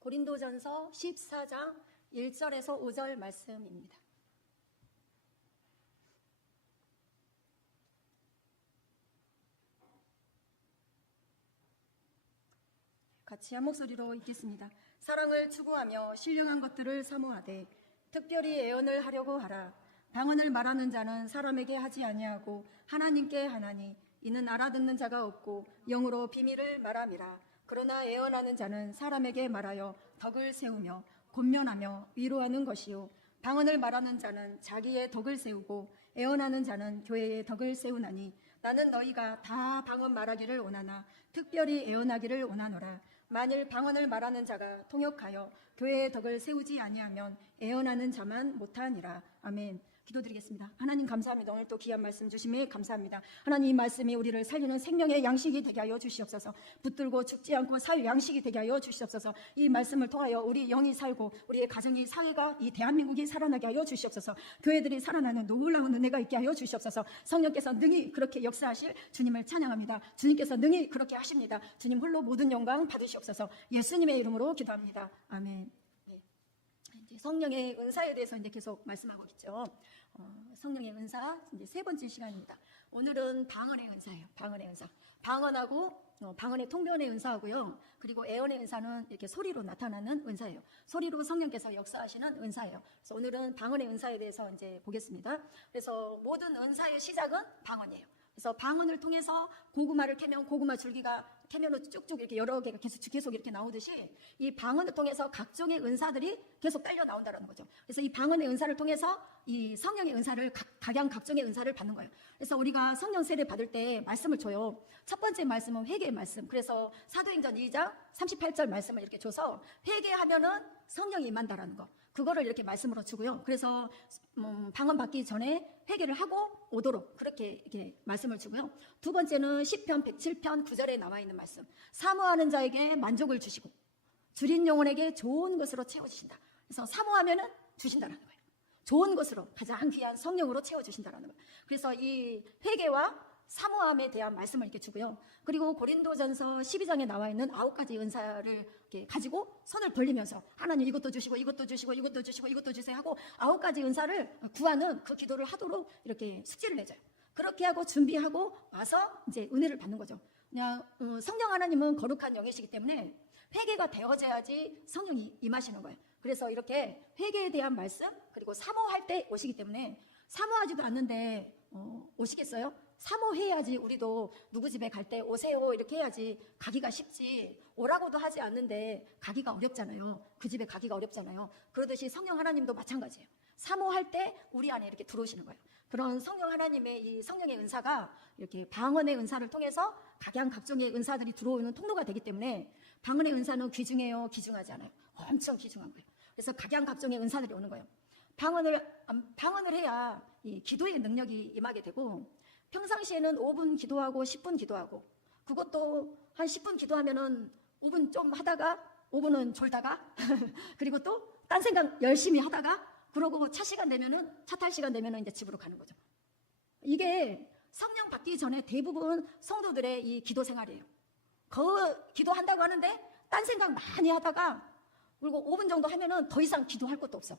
고린도전서 14장 1절에서 5절 말씀입니다. 같이 한 목소리로 읽겠습니다. 사랑을 추구하며 신령한 것들을 사모하되 특별히 애언을 하려고 하라. 방언을 말하는 자는 사람에게 하지 아니하고 하나님께 하나니 이는 알아듣는 자가 없고 영으로 비밀을 말함이라. 그러나 애언하는 자는 사람에게 말하여 덕을 세우며 권면하며 위로하는 것이요 방언을 말하는 자는 자기의 덕을 세우고 애언하는 자는 교회의 덕을 세우나니 나는 너희가 다 방언 말하기를 원하나 특별히 애언하기를 원하노라. 만일 방언을 말하는 자가 통역하여 교회의 덕을 세우지 아니하면 애언하는 자만 못하니라. 아멘. 기도드리겠습니다. 하나님 감사합니다. 오늘 또 귀한 말씀 주심에 감사합니다. 하나님 이 말씀이 우리를 살리는 생명의 양식이 되게 하여 주시옵소서. 붙들고 죽지 않고 살 양식이 되게 하여 주시옵소서. 이 말씀을 통하여 우리 영이 살고 우리의 가정이 사회가 이 대한민국이 살아나게 하여 주시옵소서. 교회들이 살아나는 놀라운 은혜가 있게 하여 주시옵소서. 성령께서 능히 그렇게 역사하실 주님을 찬양합니다. 주님께서 능히 그렇게 하십니다. 주님 홀로 모든 영광 받으시옵소서. 예수님의 이름으로 기도합니다. 아멘. 이제 성령의 은사에 대해서 이제 계속 말씀하고 있죠. 성령의 은사 이제 세 번째 시간입니다. 오늘은 방언의 은사예요. 방언의 은사. 방언하고 방언의 통변의 은사하고요. 그리고 애언의 은사는 이렇게 소리로 나타나는 은사예요. 소리로 성령께서 역사하시는 은사예요. 그래서 오늘은 방언의 은사에 대해서 이제 보겠습니다. 그래서 모든 은사의 시작은 방언이에요. 그래서 방언을 통해서 고구마를 캐면 고구마 줄기가 캐면은 쭉쭉 이렇게 여러 개가 계속 이렇게 나오듯이 이 방언을 통해서 각종의 은사들이 계속 딸려 나온다는 거죠. 그래서 이 방언의 은사를 통해서 이 성령의 은사를 각종의 은사를 받는 거예요. 그래서 우리가 성령 세례 받을 때 말씀을 줘요. 첫 번째 말씀은 회개의 말씀. 그래서 사도행전 2장 38절 말씀을 이렇게 줘서 회개하면은 성령이 임한다라는 거. 그거를 이렇게 말씀으로 주고요. 그래서 방언 받기 전에 회개를 하고 오도록 그렇게 이렇게 말씀을 주고요. 두 번째는 시편 107편 9절에 나와 있는 말씀. 사모하는 자에게 만족을 주시고 줄인 영혼에게 좋은 것으로 채워주신다. 그래서 사모하면은 주신다라는 거예요. 좋은 것으로 가장 귀한 성령으로 채워주신다라는 거예요. 그래서 이 회개와 사모함에 대한 말씀을 이렇게 주고요. 그리고 고린도전서 12장에 나와 있는 9가지 은사를 이렇게 가지고 손을 벌리면서 하나님 이것도 주시고 이것도 주시고 이것도 주시고 이것도 주세요 하고 9가지 은사를 구하는 그 기도를 하도록 이렇게 숙제를 내줘요. 그렇게 하고 준비하고 와서 이제 은혜를 받는 거죠. 그냥 성령 하나님은 거룩한 영이시기 때문에 회개가 되어져야지 성령이 임하시는 거예요. 그래서 이렇게 회개에 대한 말씀 그리고 사모할 때 오시기 때문에 사모하지도 않는데 오시겠어요? 사모해야지. 우리도 누구 집에 갈 때 오세요 이렇게 해야지 가기가 쉽지. 오라고도 하지 않는데 가기가 어렵잖아요. 그 집에 가기가 어렵잖아요. 그러듯이 성령 하나님도 마찬가지예요. 사모할 때 우리 안에 이렇게 들어오시는 거예요. 그런 성령 하나님의 이 성령의 은사가 이렇게 방언의 은사를 통해서 각종의 은사들이 들어오는 통로가 되기 때문에 방언의 은사는 귀중해요? 귀중하지 않아요? 엄청 귀중한 거예요. 그래서 각종의 은사들이 오는 거예요. 방언을 해야 이 기도의 능력이 임하게 되고 평상시에는 5분 기도하고 10분 기도하고 그것도 한 10분 기도하면은 5분 좀 하다가 5분은 졸다가 그리고 또 딴 생각 열심히 하다가 그러고 차 탈 시간 되면은 이제 집으로 가는 거죠. 이게 성령 받기 전에 대부분 성도들의 이 기도 생활이에요. 기도한다고 하는데 딴 생각 많이 하다가 그리고 5분 정도 하면은 더 이상 기도할 것도 없어.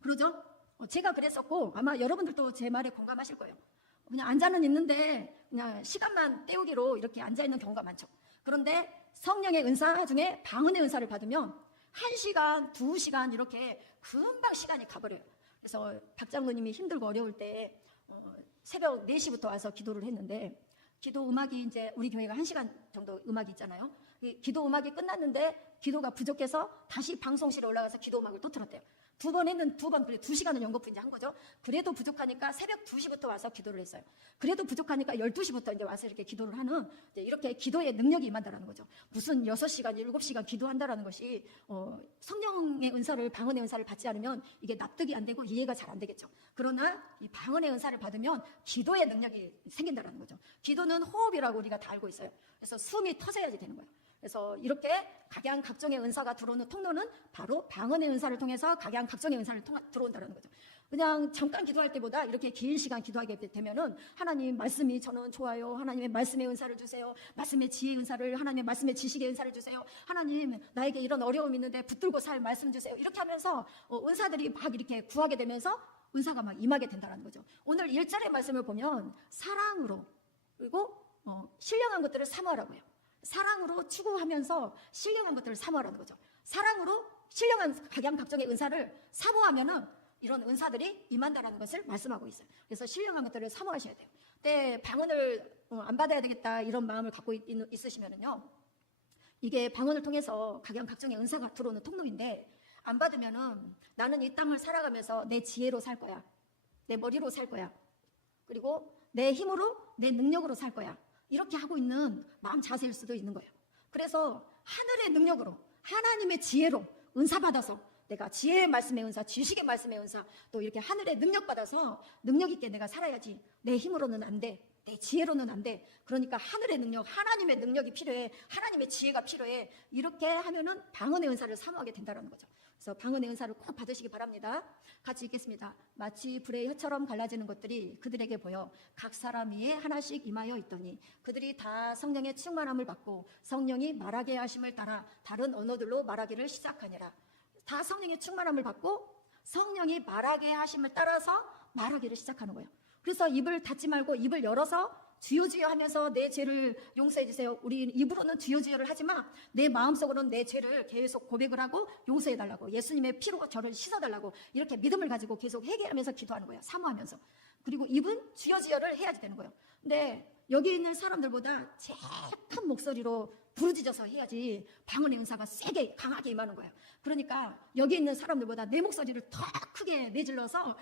그러죠? 제가 그랬었고 아마 여러분들도 제 말에 공감하실 거예요. 그냥 앉아는 있는데 그냥 시간만 때우기로 이렇게 앉아있는 경우가 많죠. 그런데 성령의 은사 중에 방언의 은사를 받으면 1시간, 2시간 이렇게 금방 시간이 가버려요. 그래서 박 장로님이 힘들고 어려울 때 새벽 4시부터 와서 기도를 했는데 기도 음악이 이제 우리 교회가 1시간 정도 음악이 있잖아요. 기도 음악이 끝났는데 기도가 부족해서 다시 방송실에 올라가서 기도 음악을 또 틀었대요. 2번 했는 2번, 2시간을 연거푸 이제 한 거죠. 그래도 부족하니까 새벽 2시부터 와서 기도를 했어요. 그래도 부족하니까 12시부터 이제 와서 이렇게 기도를 하는, 이렇게 기도의 능력이 임한다라는 거죠. 무슨 6시간, 7시간 기도한다라는 것이, 성령의 은사를, 방언의 은사를 받지 않으면 이게 납득이 안 되고 이해가 잘 안 되겠죠. 그러나 이 방언의 은사를 받으면 기도의 능력이 생긴다라는 거죠. 기도는 호흡이라고 우리가 다 알고 있어요. 그래서 숨이 터져야지 되는 거예요. 그래서 이렇게 각종의 은사가 들어오는 통로는 바로 방언의 은사를 통해서 각종의 은사를 들어온다는 거죠. 그냥 잠깐 기도할 때보다 이렇게 긴 시간 기도하게 되면은 하나님 말씀이 저는 좋아요. 하나님의 말씀의 은사를 주세요. 말씀의 지혜의 은사를, 하나님의 말씀의 지식의 은사를 주세요. 하나님 나에게 이런 어려움이 있는데 붙들고 살 말씀 주세요. 이렇게 하면서 은사들이 막 이렇게 구하게 되면서 은사가 막 임하게 된다는 거죠. 오늘 1절의 말씀을 보면 사랑으로, 그리고 신령한 것들을 사모하라고요. 사랑으로 추구하면서 신령한 것들을 사모하라는 거죠. 사랑으로 신령한 각양각종의 은사를 사모하면은 이런 은사들이 임한다라는 것을 말씀하고 있어요. 그래서 신령한 것들을 사모하셔야 돼요. 때 방언을 안 받아야 되겠다 이런 마음을 갖고 있으시면은요, 이게 방언을 통해서 각양각종의 은사가 들어오는 통로인데 안 받으면은 나는 이 땅을 살아가면서 내 지혜로 살 거야, 내 머리로 살 거야, 그리고 내 힘으로, 내 능력으로 살 거야, 이렇게 하고 있는 마음 자세일 수도 있는 거예요. 그래서 하늘의 능력으로, 하나님의 지혜로 은사 받아서, 내가 지혜의 말씀의 은사, 지식의 말씀의 은사, 또 이렇게 하늘의 능력 받아서 능력 있게 내가 살아야지. 내 힘으로는 안 돼, 내 지혜로는 안 돼. 그러니까 하늘의 능력, 하나님의 능력이 필요해, 하나님의 지혜가 필요해. 이렇게 하면은 방언의 은사를 사모하게 된다는 거죠. 그래서 방언의 은사를 꼭 받으시기 바랍니다. 같이 읽겠습니다. 마치 불의 혀처럼 갈라지는 것들이 그들에게 보여 각 사람 위에 하나씩 임하여 있더니 그들이 다 성령의 충만함을 받고 성령이 말하게 하심을 따라 다른 언어들로 말하기를 시작하니라. 다 성령의 충만함을 받고 성령이 말하게 하심을 따라서 말하기를 시작하는 거예요. 그래서 입을 닫지 말고 입을 열어서 주여 주여 하면서 내 죄를 용서해 주세요. 우리 입으로는 주여 주여를 하지만 내 마음속으로는 내 죄를 계속 고백을 하고 용서해 달라고, 예수님의 피로 저를 씻어 달라고, 이렇게 믿음을 가지고 계속 회개하면서 기도하는 거예요. 사모하면서. 그리고 입은 주여 주여를 해야지 되는 거예요. 근데 여기 있는 사람들보다 제일 큰 목소리로 부르짖어서 해야지 방언의 은사가 세게 강하게 임하는 거예요. 그러니까 여기 있는 사람들보다 내 목소리를 더 크게 내질러서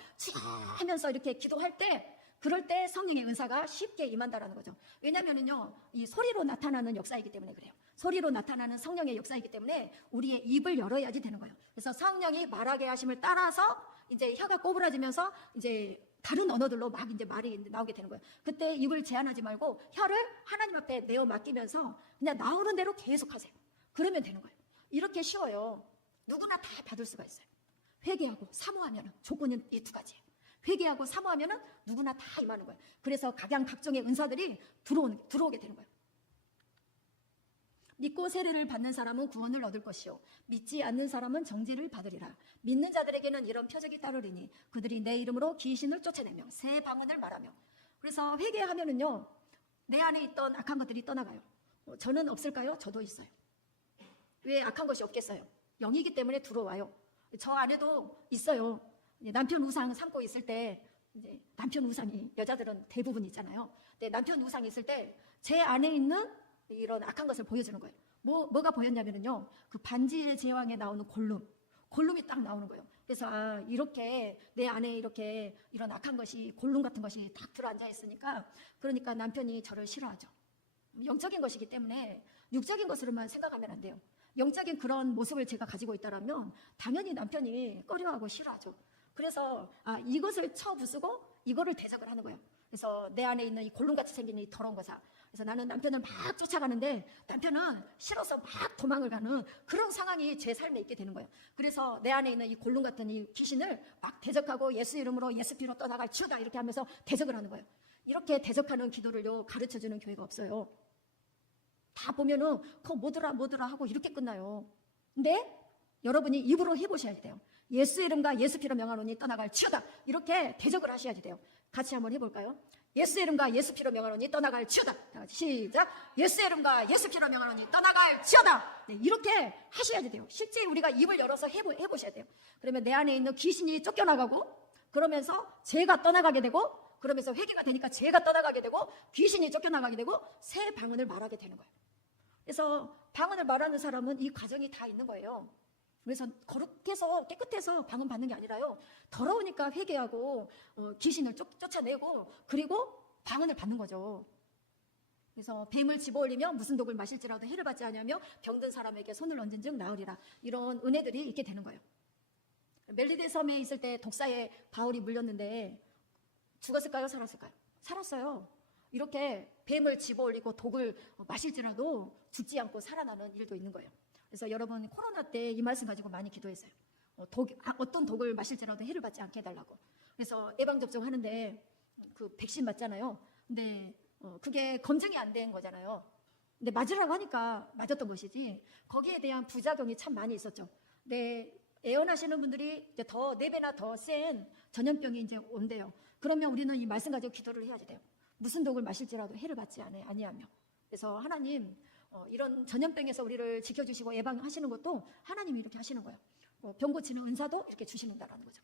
하면서 이렇게 기도할 때, 그럴 때 성령의 은사가 쉽게 임한다라는 거죠. 왜냐면은요, 이 소리로 나타나는 역사이기 때문에 그래요. 소리로 나타나는 성령의 역사이기 때문에 우리의 입을 열어야지 되는 거예요. 그래서 성령이 말하게 하심을 따라서 이제 혀가 꼬부라지면서 이제 다른 언어들로 막 이제 말이 나오게 되는 거예요. 그때 입을 제한하지 말고 혀를 하나님 앞에 내어 맡기면서 그냥 나오는 대로 계속 하세요. 그러면 되는 거예요. 이렇게 쉬워요. 누구나 다 받을 수가 있어요. 회개하고 사모하면 조건은 이 두 가지예요. 회개하고 사모하면 누구나 다 임하는 거예요. 그래서 각양각종의 은사들이 들어오게 되는 거예요. 믿고 세례를 받는 사람은 구원을 얻을 것이요 믿지 않는 사람은 정죄를 받으리라. 믿는 자들에게는 이런 표적이 따르리니 그들이 내 이름으로 귀신을 쫓아내며 새 방언을 말하며. 그래서 회개하면은요, 내 안에 있던 악한 것들이 떠나가요. 저는 없을까요? 저도 있어요. 왜 악한 것이 없겠어요? 영이기 때문에 들어와요. 저 안에도 있어요. 남편 우상 삼고 있을 때, 이제 남편 우상이 여자들은 대부분 있잖아요. 근데 남편 우상이 있을 때 제 안에 있는 이런 악한 것을 보여주는 거예요. 뭐가 보였냐면요, 그 반지의 제왕에 나오는 골룸이 딱 나오는 거예요. 그래서 이렇게 내 안에 이렇게 이런 악한 것이, 골룸 같은 것이 딱 들어앉아 있으니까, 그러니까 남편이 저를 싫어하죠. 영적인 것이기 때문에 육적인 것으로만 생각하면 안 돼요. 영적인 그런 모습을 제가 가지고 있다라면 당연히 남편이 꺼려하고 싫어하죠. 그래서 이것을 쳐부수고 이거를 대적을 하는 거예요. 그래서 내 안에 있는 이 골룸같이 생긴 이 더러운 거사. 그래서 나는 남편을 막 쫓아가는데 남편은 싫어서 막 도망을 가는 그런 상황이 제 삶에 있게 되는 거예요. 그래서 내 안에 있는 이 골룸 같은 이 귀신을 막 대적하고 예수 이름으로 예수 피로 떠나갈 치우다 이렇게 하면서 대적을 하는 거예요. 이렇게 대적하는 기도를요 가르쳐주는 교회가 없어요. 다 보면은 그거 뭐더라 하고 이렇게 끝나요. 근데 여러분이 입으로 해보셔야 돼요. 예수 이름과 예수 피로 명하노니 떠나갈 치우다, 이렇게 대적을 하셔야지 돼요. 같이 한번 해볼까요? 예수 이름과 예수 피로 명하노니 떠나갈 치우다. 시작. 예수 이름과 예수 피로 명하노니 떠나갈 치우다. 네, 이렇게 하셔야지 돼요. 실제 우리가 입을 열어서 해보셔야 돼요. 그러면 내 안에 있는 귀신이 쫓겨나가고, 그러면서 죄가 떠나가게 되고, 그러면서 회개가 되니까 죄가 떠나가게 되고, 귀신이 쫓겨나가게 되고, 새 방언을 말하게 되는 거예요. 그래서 방언을 말하는 사람은 이 과정이 다 있는 거예요. 그래서 거룩해서 깨끗해서 방언 받는 게 아니라요, 더러우니까 회개하고 귀신을 쫓아내고, 그리고 방언을 받는 거죠. 그래서 뱀을 집어올리며 무슨 독을 마실지라도 해를 받지 않으며 병든 사람에게 손을 얹은 즉 나으리라. 이런 은혜들이 있게 되는 거예요. 멜리데 섬에 있을 때 독사에 바울이 물렸는데 죽었을까요? 살았을까요? 살았어요. 이렇게 뱀을 집어올리고 독을 마실지라도 죽지 않고 살아나는 일도 있는 거예요. 그래서 여러분 코로나 때 이 말씀 가지고 많이 기도했어요. 어떤 독을 마실지라도 해를 받지 않게 해달라고. 그래서 예방접종 하는데 그 백신 맞잖아요. 근데 그게 검증이 안 된 거잖아요. 근데 맞으라고 하니까 맞았던 것이지 거기에 대한 부작용이 참 많이 있었죠. 네, 애원하시는 분들이 이제 더 4배나 더 센 전염병이 이제 온대요. 그러면 우리는 이 말씀 가지고 기도를 해야지 돼요. 무슨 독을 마실지라도 해를 받지 아니하며. 그래서 하나님 이런 전염병에서 우리를 지켜주시고 예방하시는 것도 하나님이 이렇게 하시는 거예요. 병 고치는 은사도 이렇게 주시는다라는 거죠.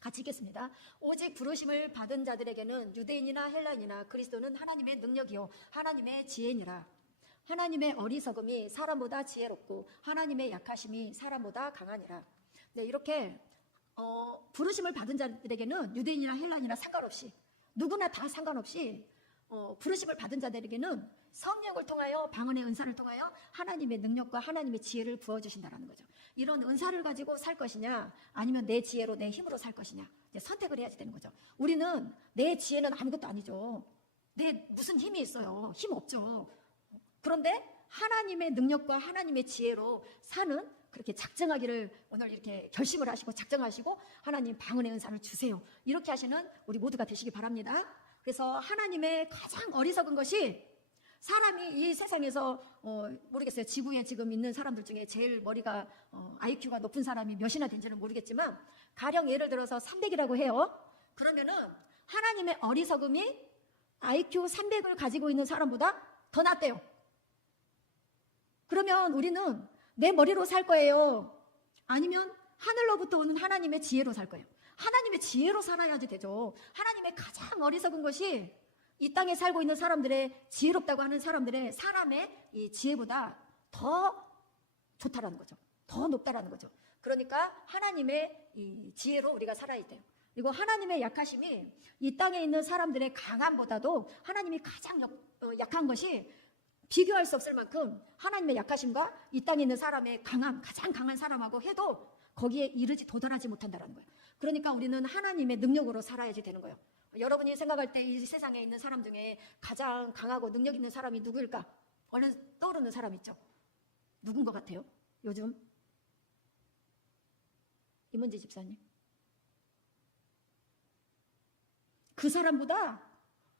같이 읽겠습니다. 오직 부르심을 받은 자들에게는 유대인이나 헬라인이나 그리스도는 하나님의 능력이요 하나님의 지혜니라. 하나님의 어리석음이 사람보다 지혜롭고 하나님의 약하심이 사람보다 강하니라. 네, 이렇게 부르심을 받은 자들에게는 유대인이나 헬라인이나 상관없이 누구나 다 상관없이 부르심을 받은 자들에게는 성령을 통하여 방언의 은사를 통하여 하나님의 능력과 하나님의 지혜를 부어주신다는 거죠. 이런 은사를 가지고 살 것이냐 아니면 내 지혜로 내 힘으로 살 것이냐 이제 선택을 해야지 되는 거죠. 우리는 내 지혜는 아무것도 아니죠. 내 무슨 힘이 있어요. 힘 없죠. 그런데 하나님의 능력과 하나님의 지혜로 사는 그렇게 작정하기를 오늘 이렇게 결심을 하시고 작정하시고 하나님 방언의 은사를 주세요. 이렇게 하시는 우리 모두가 되시기 바랍니다. 그래서 하나님의 가장 어리석은 것이 사람이 이 세상에서 모르겠어요. 지구에 지금 있는 사람들 중에 제일 머리가 IQ가 높은 사람이 몇이나 된지는 모르겠지만 가령 예를 들어서 300이라고 해요. 그러면은 하나님의 어리석음이 IQ 300을 가지고 있는 사람보다 더 낫대요. 그러면 우리는 내 머리로 살 거예요? 아니면 하늘로부터 오는 하나님의 지혜로 살 거예요? 하나님의 지혜로 살아야지 되죠. 하나님의 가장 어리석은 것이 이 땅에 살고 있는 사람들의 지혜롭다고 하는 사람의 이 지혜보다 더 좋다라는 거죠. 더 높다라는 거죠. 그러니까 하나님의 이 지혜로 우리가 살아야 돼요. 그리고 하나님의 약하심이 이 땅에 있는 사람들의 강함보다도 하나님이 가장 약한 것이 비교할 수 없을 만큼 하나님의 약하심과 이 땅에 있는 사람의 강함, 가장 강한 사람하고 해도 거기에 도달하지 못한다는 거예요. 그러니까 우리는 하나님의 능력으로 살아야지 되는 거예요. 여러분이 생각할 때 이 세상에 있는 사람 중에 가장 강하고 능력 있는 사람이 누구일까? 얼른 떠오르는 사람 있죠? 누군 것 같아요? 요즘? 임은지 집사님. 그 사람보다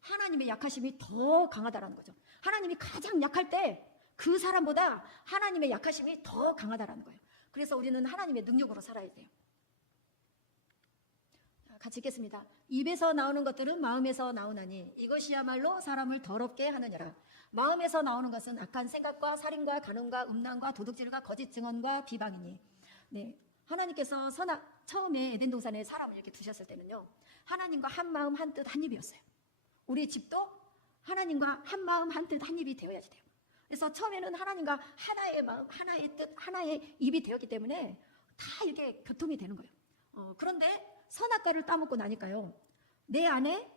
하나님의 약하심이 더 강하다라는 거죠. 하나님이 가장 약할 때 그 사람보다 하나님의 약하심이 더 강하다라는 거예요. 그래서 우리는 하나님의 능력으로 살아야 돼요. 같이 읽겠습니다. 입에서 나오는 것들은 마음에서 나오나니 이것이야말로 사람을 더럽게 하느니라. 마음에서 나오는 것은 악한 생각과 살인과 간음과 음란과 도둑질과 거짓 증언과 비방이니. 네, 하나님께서 처음에 에덴 동산에 사람을 이렇게 두셨을 때는요, 하나님과 한 마음 한 뜻 한 입이었어요. 우리 집도 하나님과 한 마음 한 뜻 한 입이 되어야지 돼요. 그래서 처음에는 하나님과 하나의 마음, 하나의 뜻, 하나의 입이 되었기 때문에 다 이게 교통이 되는 거예요. 그런데 선악과를 따먹고 나니까요, 내 안에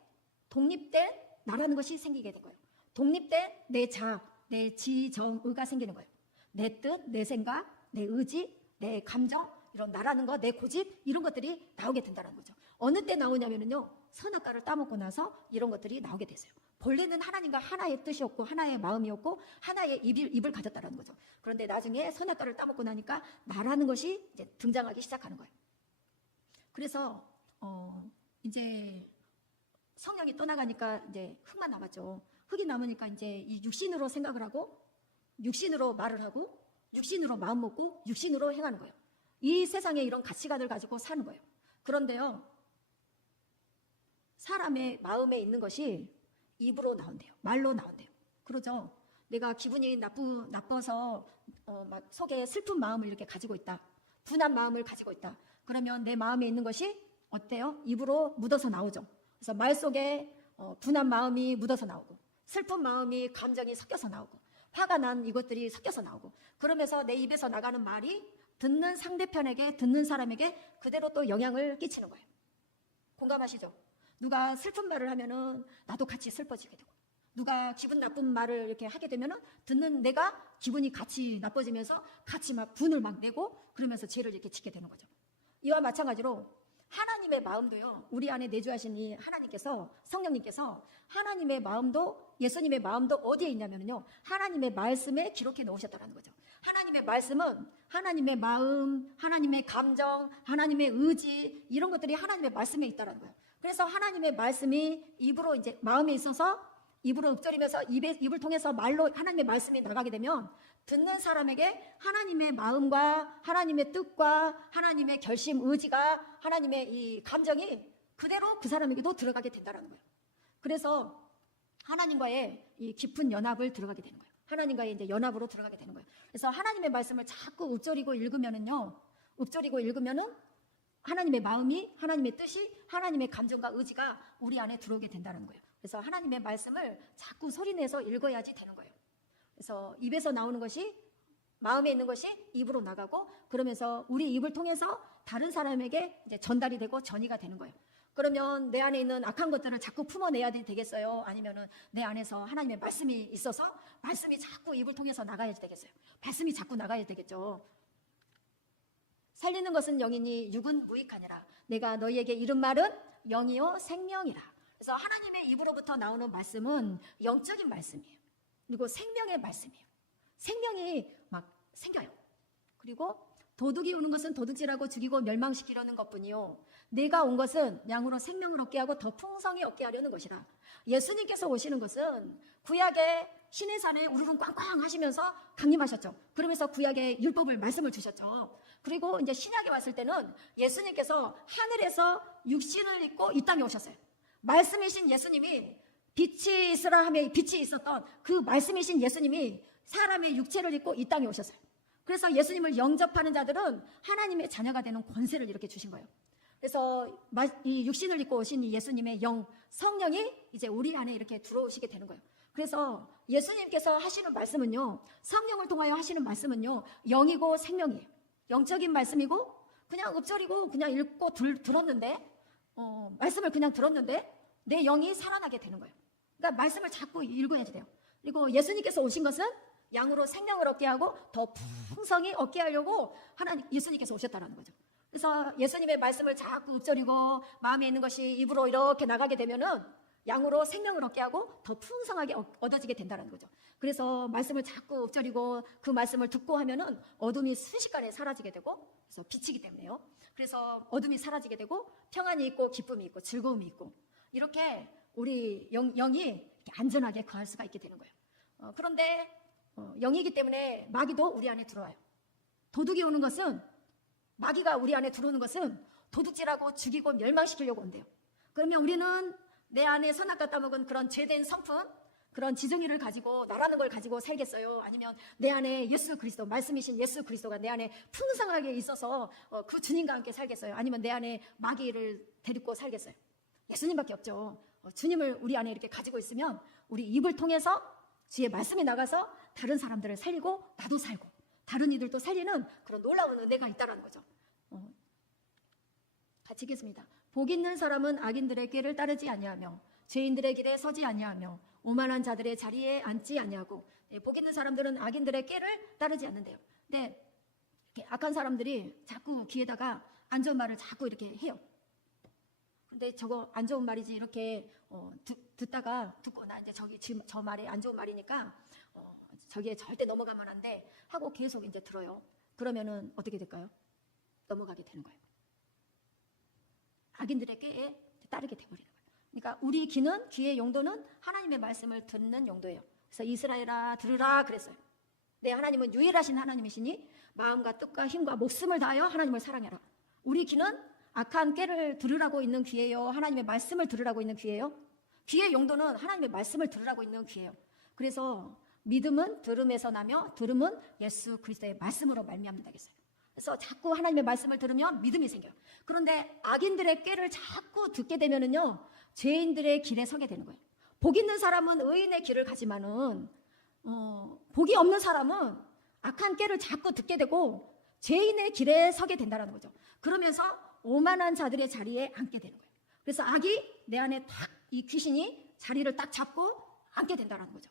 독립된 나라는 것이 생기게 된 거예요. 독립된 내 자아, 내 지정의가 생기는 거예요. 내 뜻, 내 생각, 내 의지, 내 감정, 이런 나라는 것, 내 고집, 이런 것들이 나오게 된다는 거죠. 어느 때 나오냐면요, 선악과를 따먹고 나서 이런 것들이 나오게 됐어요. 본래는 하나님과 하나의 뜻이었고 하나의 마음이었고 하나의 입을 가졌다는 거죠. 그런데 나중에 선악과를 따먹고 나니까 나라는 것이 이제 등장하기 시작하는 거예요. 그래서 이제 성령이 떠나가니까 이제 흙만 남았죠. 흙이 남으니까 이제 이 육신으로 생각을 하고 육신으로 말을 하고 육신으로 마음 먹고 육신으로 행하는 거예요. 이 세상에 이런 가치관을 가지고 사는 거예요. 그런데요, 사람의 마음에 있는 것이 입으로 나온대요. 말로 나온대요. 그러죠. 내가 기분이 나빠서 막 속에 슬픈 마음을 이렇게 가지고 있다. 분한 마음을 가지고 있다. 그러면 내 마음에 있는 것이 어때요? 입으로 묻어서 나오죠. 그래서 말 속에 분한 마음이 묻어서 나오고 슬픈 마음이 감정이 섞여서 나오고 화가 난 이것들이 섞여서 나오고 그러면서 내 입에서 나가는 말이 듣는 상대편에게 듣는 사람에게 그대로 또 영향을 끼치는 거예요. 공감하시죠? 누가 슬픈 말을 하면은 나도 같이 슬퍼지게 되고 누가 기분 나쁜 말을 이렇게 하게 되면은 듣는 내가 기분이 같이 나빠지면서 같이 막 분을 막 내고 그러면서 죄를 이렇게 짓게 되는 거죠. 이와 마찬가지로 하나님의 마음도요, 우리 안에 내주하신 이 하나님께서, 성령님께서 하나님의 마음도 예수님의 마음도 어디에 있냐면요, 하나님의 말씀에 기록해 놓으셨다는 거죠. 하나님의 말씀은 하나님의 마음, 하나님의 감정, 하나님의 의지, 이런 것들이 하나님의 말씀에 있다는 거예요. 그래서 하나님의 말씀이 입으로 이제 마음에 있어서 입으로 읊조리면서 입을 통해서 말로 하나님의 말씀이 나가게 되면 듣는 사람에게 하나님의 마음과 하나님의 뜻과 하나님의 결심, 의지가, 하나님의 이 감정이 그대로 그 사람에게도 들어가게 된다는 거예요. 그래서 하나님과의 이 깊은 연합을 들어가게 되는 거예요. 하나님과의 이제 연합으로 들어가게 되는 거예요. 그래서 하나님의 말씀을 자꾸 읊조리고 읽으면은요, 읊조리고 읽으면은 하나님의 마음이, 하나님의 뜻이, 하나님의 감정과 의지가 우리 안에 들어오게 된다는 거예요. 그래서 하나님의 말씀을 자꾸 소리내서 읽어야지 되는 거예요. 그래서 입에서 나오는 것이, 마음에 있는 것이 입으로 나가고, 그러면서 우리 입을 통해서 다른 사람에게 이제 전달이 되고 전이가 되는 거예요. 그러면 내 안에 있는 악한 것들을 자꾸 품어내야 되겠어요? 아니면은 내 안에서 하나님의 말씀이 있어서 말씀이 자꾸 입을 통해서 나가야 되겠어요? 말씀이 자꾸 나가야 되겠죠. 살리는 것은 영이니 육은 무익하니라. 내가 너희에게 이른 말은 영이요 생명이라. 그래서 하나님의 입으로부터 나오는 말씀은 영적인 말씀이에요. 그리고 생명의 말씀이에요. 생명이 막 생겨요. 그리고 도둑이 오는 것은 도둑질하고 죽이고 멸망시키려는 것뿐이요, 내가 온 것은 양으로 생명을 얻게 하고 더 풍성히 얻게 하려는 것이라. 예수님께서 오시는 것은 구약의 신의 산에 우르릉 꽝꽝 하시면서 강림하셨죠. 그러면서 구약의 율법을 말씀을 주셨죠. 그리고 이제 신약에 왔을 때는 예수님께서 하늘에서 육신을 입고 이 땅에 오셨어요. 말씀이신 예수님이 빛이 있으라 하며 빛이 있었던 그 말씀이신 예수님이 사람의 육체를 입고 이 땅에 오셨어요. 그래서 예수님을 영접하는 자들은 하나님의 자녀가 되는 권세를 이렇게 주신 거예요. 그래서 이 육신을 입고 오신 이 예수님의 영, 성령이 이제 우리 안에 이렇게 들어오시게 되는 거예요. 그래서 예수님께서 하시는 말씀은요, 성령을 통하여 하시는 말씀은요, 영이고 생명이에요. 영적인 말씀이고, 그냥 읊조리고 그냥 읽고 들었는데, 말씀을 그냥 들었는데 내 영이 살아나게 되는 거예요. 그러니까 말씀을 자꾸 읽어야지 돼요. 그리고 예수님께서 오신 것은 양으로 생명을 얻게 하고 더 풍성히 얻게 하려고 예수님께서 오셨다는 거죠. 그래서 예수님의 말씀을 자꾸 읊조리고 마음에 있는 것이 입으로 이렇게 나가게 되면은 양으로 생명을 얻게 하고 더 풍성하게 얻어지게 된다는 거죠. 그래서 말씀을 자꾸 읊조리고 그 말씀을 듣고 하면은 어둠이 순식간에 사라지게 되고, 그래서 빛이기 때문에요. 그래서 어둠이 사라지게 되고 평안이 있고 기쁨이 있고 즐거움이 있고, 이렇게 우리 영이 이렇게 안전하게 거할 수가 있게 되는 거예요. 그런데 영이기 때문에 마귀도 우리 안에 들어와요. 도둑이 오는 것은, 마귀가 우리 안에 들어오는 것은 도둑질하고 죽이고 멸망시키려고 온대요. 그러면 우리는 내 안에 선악과 따먹은 그런 죄된 성품, 그런 지정의를 가지고 나라는 걸 가지고 살겠어요? 아니면 내 안에 예수 그리스도, 말씀이신 예수 그리스도가 내 안에 풍성하게 있어서 그 주님과 함께 살겠어요? 아니면 내 안에 마귀를 데리고 살겠어요? 예수님밖에 없죠. 주님을 우리 안에 이렇게 가지고 있으면 우리 입을 통해서 주의 말씀이 나가서 다른 사람들을 살리고 나도 살고 다른 이들도 살리는 그런 놀라운 은혜가 있다는 거죠. 같이 읽겠습니다. 복 있는 사람은 악인들의 꾀를 따르지 아니하며 죄인들의 길에 서지 아니하며 오만한 자들의 자리에 앉지 아니하고. 복 있는 사람들은 악인들의 꾀를 따르지 않는데요. 근데 이렇게 악한 사람들이 자꾸 귀에다가 안 좋은 말을 자꾸 이렇게 해요. 근데 저거 안 좋은 말이지 이렇게 듣다가 듣고, 나 이제 지금 저 말이 안 좋은 말이니까 저기에 절대 넘어가면 안 돼 하고 계속 이제 들어요. 그러면은 어떻게 될까요? 넘어가게 되는 거예요. 악인들의 꾀에 따르게 돼버리는 거예요. 그러니까 우리 귀의 용도는 하나님의 말씀을 듣는 용도예요. 그래서 이스라엘아 들으라 그랬어요. 네, 하나님은 유일하신 하나님이시니 마음과 뜻과 힘과 목숨을 다하여 하나님을 사랑해라. 우리 귀는 악한 꾀를 들으라고 있는 귀예요? 하나님의 말씀을 들으라고 있는 귀예요? 귀의 용도는 하나님의 말씀을 들으라고 있는 귀예요. 그래서 믿음은 들음에서 나며 들음은 예수 그리스도의 말씀으로 말미암는다 했어요. 그래서 자꾸 하나님의 말씀을 들으면 믿음이 생겨요. 그런데 악인들의 꾀를 자꾸 듣게 되면은요, 죄인들의 길에 서게 되는 거예요. 복 있는 사람은 의인의 길을 가지만은 복이 없는 사람은 악한 꾀를 자꾸 듣게 되고 죄인의 길에 서게 된다는 거죠. 그러면서 오만한 자들의 자리에 앉게 되는 거예요. 그래서 악이 내 안에 딱, 이 귀신이 자리를 딱 잡고 앉게 된다는 거죠.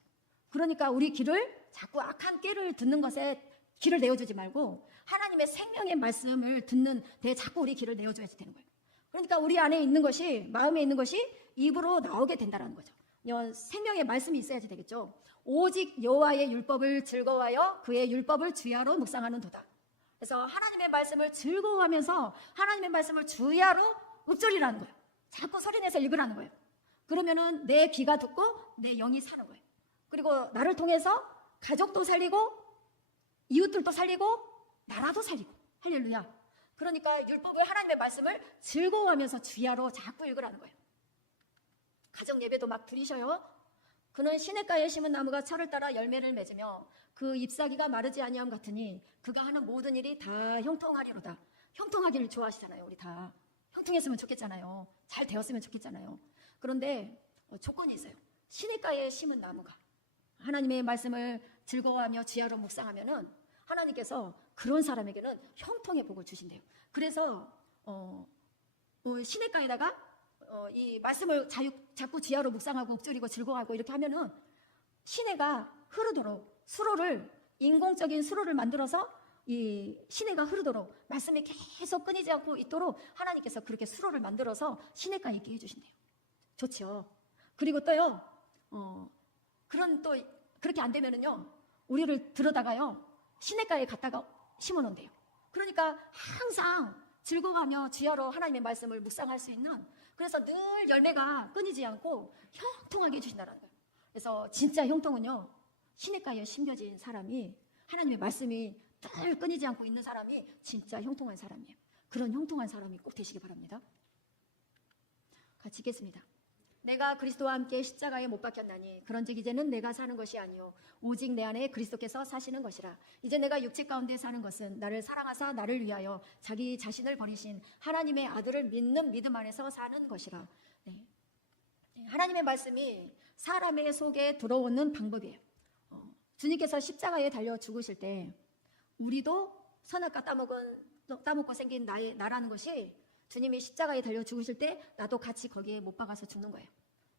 그러니까 우리 귀를 자꾸 악한 꾀를 듣는 것에 귀를 내어주지 말고 하나님의 생명의 말씀을 듣는 데 자꾸 우리 귀를 내어줘야 되는 거예요. 그러니까 우리 안에 있는 것이, 마음에 있는 것이 입으로 나오게 된다는 거죠. 생명의 말씀이 있어야지 되겠죠. 오직 여호와의 율법을 즐거워하여 그의 율법을 주야로 묵상하는 도다. 그래서 하나님의 말씀을 즐거워하면서 하나님의 말씀을 주야로 읊조리라는 거예요. 자꾸 소리내서 읽으라는 거예요. 그러면은 내 귀가 듣고 내 영이 사는 거예요. 그리고 나를 통해서 가족도 살리고 이웃들도 살리고 나라도 살리고. 할렐루야. 그러니까 율법을, 하나님의 말씀을 즐거워하면서 주야로 자꾸 읽으라는 거예요. 가정 예배도 막 드리셔요. 그는 시냇가에 심은 나무가 철을 따라 열매를 맺으며 그 잎사귀가 마르지 아니함 같으니 그가 하는 모든 일이 다 형통하리로다. 형통하기를 좋아하시잖아요. 우리 다 형통했으면 좋겠잖아요. 잘 되었으면 좋겠잖아요. 그런데 조건이 있어요. 시냇가에 심은 나무가 하나님의 말씀을 즐거워하며 주야로 묵상하면은 하나님께서 그런 사람에게는 형통의 복을 주신대요. 그래서 시냇가에다가 이 말씀을 자꾸 주야로 묵상하고 읊조리고 즐거워하고 이렇게 하면은 시내가 흐르도록 인공적인 수로를 만들어서 이 시내가 흐르도록 말씀이 계속 끊이지 않고 있도록 하나님께서 그렇게 수로를 만들어서 시내가에 있게 해주신대요. 좋죠. 그리고 또요, 그렇게 안 되면은요, 우리를 들어다가요, 시내가에 갖다가 심어놓은대요. 그러니까 항상 즐거워하며 주야로 하나님의 말씀을 묵상할 수 있는, 그래서 늘 열매가 끊이지 않고 형통하게 해주신다는 거예요. 그래서 진짜 형통은요, 시냇가에 심겨진 사람이, 하나님의 말씀이 늘 끊이지 않고 있는 사람이 진짜 형통한 사람이에요. 그런 형통한 사람이 꼭 되시기 바랍니다. 같이 읽겠습니다. 내가 그리스도와 함께 십자가에 못 박혔나니 그런즉 이제는 내가 사는 것이 아니요 오직 내 안에 그리스도께서 사시는 것이라. 이제 내가 육체 가운데 사는 것은 나를 사랑하사 나를 위하여 자기 자신을 버리신 하나님의 아들을 믿는 믿음 안에서 사는 것이라. 네. 하나님의 말씀이 사람의 속에 들어오는 방법이에요. 주님께서 십자가에 달려 죽으실 때 우리도 선악과 따먹고 생긴 나라는 것이 주님이 십자가에 달려 죽으실 때 나도 같이 거기에 못 박아서 죽는 거예요.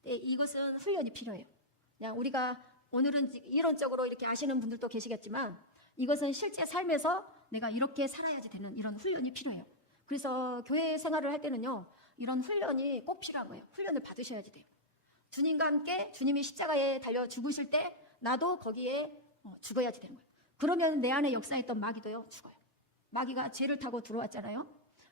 이것은 훈련이 필요해요. 그냥 우리가 오늘은 이론적으로 이렇게 아시는 분들도 계시겠지만 이것은 실제 삶에서 내가 이렇게 살아야지 되는 이런 훈련이 필요해요. 그래서 교회 생활을 할 때는요, 이런 훈련이 꼭 필요한 거예요. 훈련을 받으셔야지 돼요. 주님과 함께 주님이 십자가에 달려 죽으실 때 나도 거기에 죽어야지 되는 거예요. 그러면 내 안에 역사했던 마귀도요, 죽어요. 마귀가 죄를 타고 들어왔잖아요.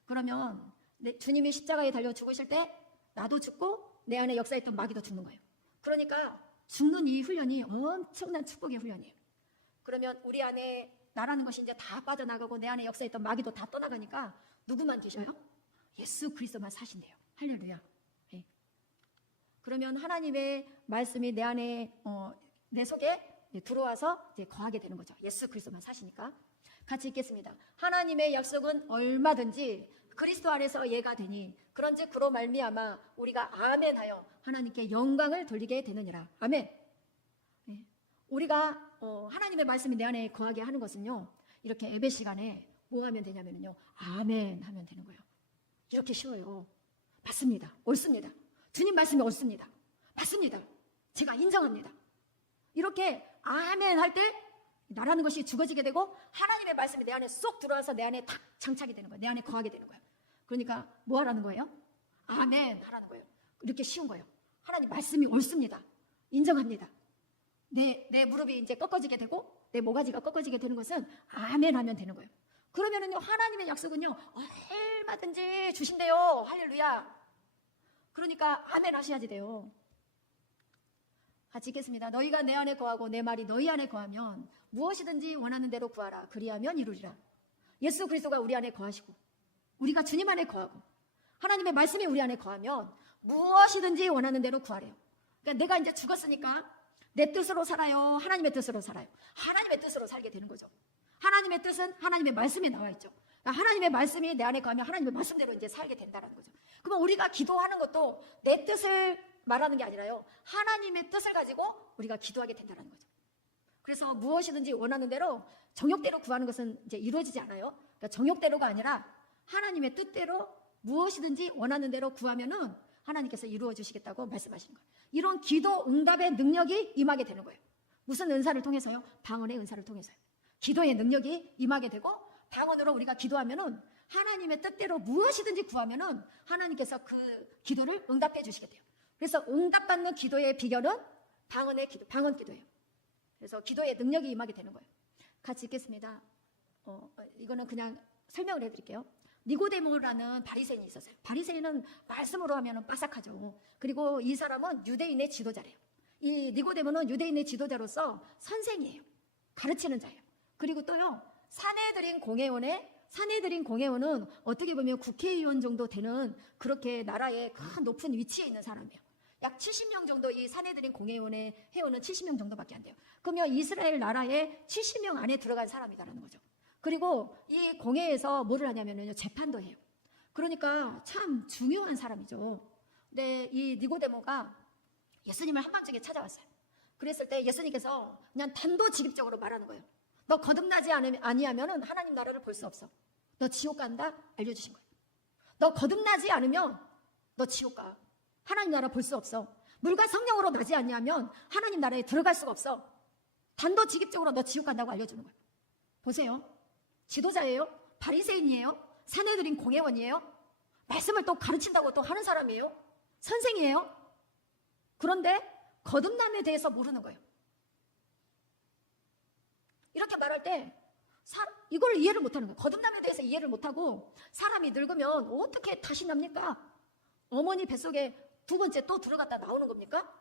그러면 주님이 십자가에 달려 죽으실 때 나도 죽고 내 안에 역사했던 마귀도 죽는 거예요. 그러니까 죽는 이 훈련이 엄청난 축복의 훈련이에요. 그러면 우리 안에 나라는 것이 이제 다 빠져나가고 내 안에 역사했던 마귀도 다 떠나가니까 누구만 계셔요? 예수 그리스도만 사신대요. 할렐루야. 네. 그러면 하나님의 말씀이 내 안에 내 속에 들어와서 이제 거하게 되는 거죠. 예수 그리스도만 사시니까. 같이 읽겠습니다. 하나님의 약속은 얼마든지 그리스도 안에서 예가 되니 그런즉 그로 말미암아 우리가 아멘하여 하나님께 영광을 돌리게 되느니라. 아멘. 네. 우리가 하나님의 말씀이 내 안에 거하게 하는 것은요, 이렇게 예배 시간에 뭐 하면 되냐면요, 아멘 하면 되는 거예요. 이렇게 쉬워요. 맞습니다. 옳습니다. 주님 말씀이 옳습니다. 맞습니다. 제가 인정합니다. 이렇게 아멘 할 때 나라는 것이 죽어지게 되고 하나님의 말씀이 내 안에 쏙 들어와서 내 안에 탁 장착이 되는 거예요. 내 안에 거하게 되는 거예요. 그러니까 뭐 하라는 거예요? 아멘 하라는 거예요. 이렇게 쉬운 거예요. 하나님 말씀이 옳습니다. 인정합니다. 내 무릎이 이제 꺾어지게 되고 내 모가지가 꺾어지게 되는 것은 아멘 하면 되는 거예요. 그러면은요, 하나님의 약속은요, 얼마든지 주신대요. 할렐루야. 그러니까 아멘 하셔야지 돼요. 같이 읽겠습니다. 너희가 내 안에 거하고 내 말이 너희 안에 거하면 무엇이든지 원하는 대로 구하라. 그리하면 이루리라. 예수 그리스도가 우리 안에 거하시고 우리가 주님 안에 거하고 하나님의 말씀이 우리 안에 거하면 무엇이든지 원하는 대로 구하래요. 그러니까 내가 이제 죽었으니까 내 뜻으로 살아요? 하나님의 뜻으로 살아요? 하나님의 뜻으로 살게 되는 거죠. 하나님의 뜻은 하나님의 말씀에 나와 있죠. 그러니까 하나님의 말씀이 내 안에 거하면 하나님의 말씀대로 이제 살게 된다는 거죠. 그러면 우리가 기도하는 것도 내 뜻을 말하는 게 아니라요, 하나님의 뜻을 가지고 우리가 기도하게 된다는 거죠. 그래서 무엇이든지 원하는 대로 정욕대로 구하는 것은 이제 이루어지지 않아요. 그러니까 정욕대로가 아니라 하나님의 뜻대로 무엇이든지 원하는 대로 구하면은 하나님께서 이루어 주시겠다고 말씀하시는 거예요. 이런 기도 응답의 능력이 임하게 되는 거예요. 무슨 은사를 통해서요? 방언의 은사를 통해서요. 기도의 능력이 임하게 되고 방언으로 우리가 기도하면은 하나님의 뜻대로 무엇이든지 구하면은 하나님께서 그 기도를 응답해 주시게 돼요. 그래서 응답받는 기도의 비결은 방언 기도예요. 그래서 기도의 능력이 임하게 되는 거예요. 같이 읽겠습니다. 이거는 그냥 설명을 해드릴게요. 니고데모라는 바리새인이 있었어요. 바리새인은 말씀으로 하면 빠삭하죠. 그리고 이 사람은 유대인의 지도자래요. 이 니고데모는 유대인의 지도자로서 선생이에요. 가르치는 자예요. 그리고 또요, 사내들인 공회원은 어떻게 보면 국회의원 정도 되는 그렇게 나라의 큰 높은 위치에 있는 사람이에요. 약 70명 정도, 이 사내들인 공회원의 회원은 70명 정도밖에 안 돼요. 그러면 이스라엘 나라에 70명 안에 들어간 사람이다라는 거죠. 그리고 이 공회에서 뭐를 하냐면요, 재판도 해요. 그러니까 참 중요한 사람이죠. 근데 이 니고데모가 예수님을 한밤중에 찾아왔어요. 그랬을 때 예수님께서 그냥 단도직입적으로 말하는 거예요. 너 거듭나지 아니하면 하나님 나라를 볼 수 없어. 너 지옥 간다? 알려주신 거예요. 너 거듭나지 않으면 너 지옥 가. 하나님 나라 볼 수 없어. 물과 성령으로 나지 않냐면 하나님 나라에 들어갈 수가 없어. 단도직입적으로 너 지옥 간다고 알려주는 거예요. 보세요. 지도자예요? 바리새인이에요? 사내들인 공회원이에요? 말씀을 또 가르친다고 또 하는 사람이에요? 선생이에요? 그런데 거듭남에 대해서 모르는 거예요. 이렇게 말할 때 이걸 이해를 못하는 거예요. 거듭남에 대해서 이해를 못하고 사람이 늙으면 어떻게 다시 납니까? 어머니 뱃속에 두 번째 또 들어갔다 나오는 겁니까?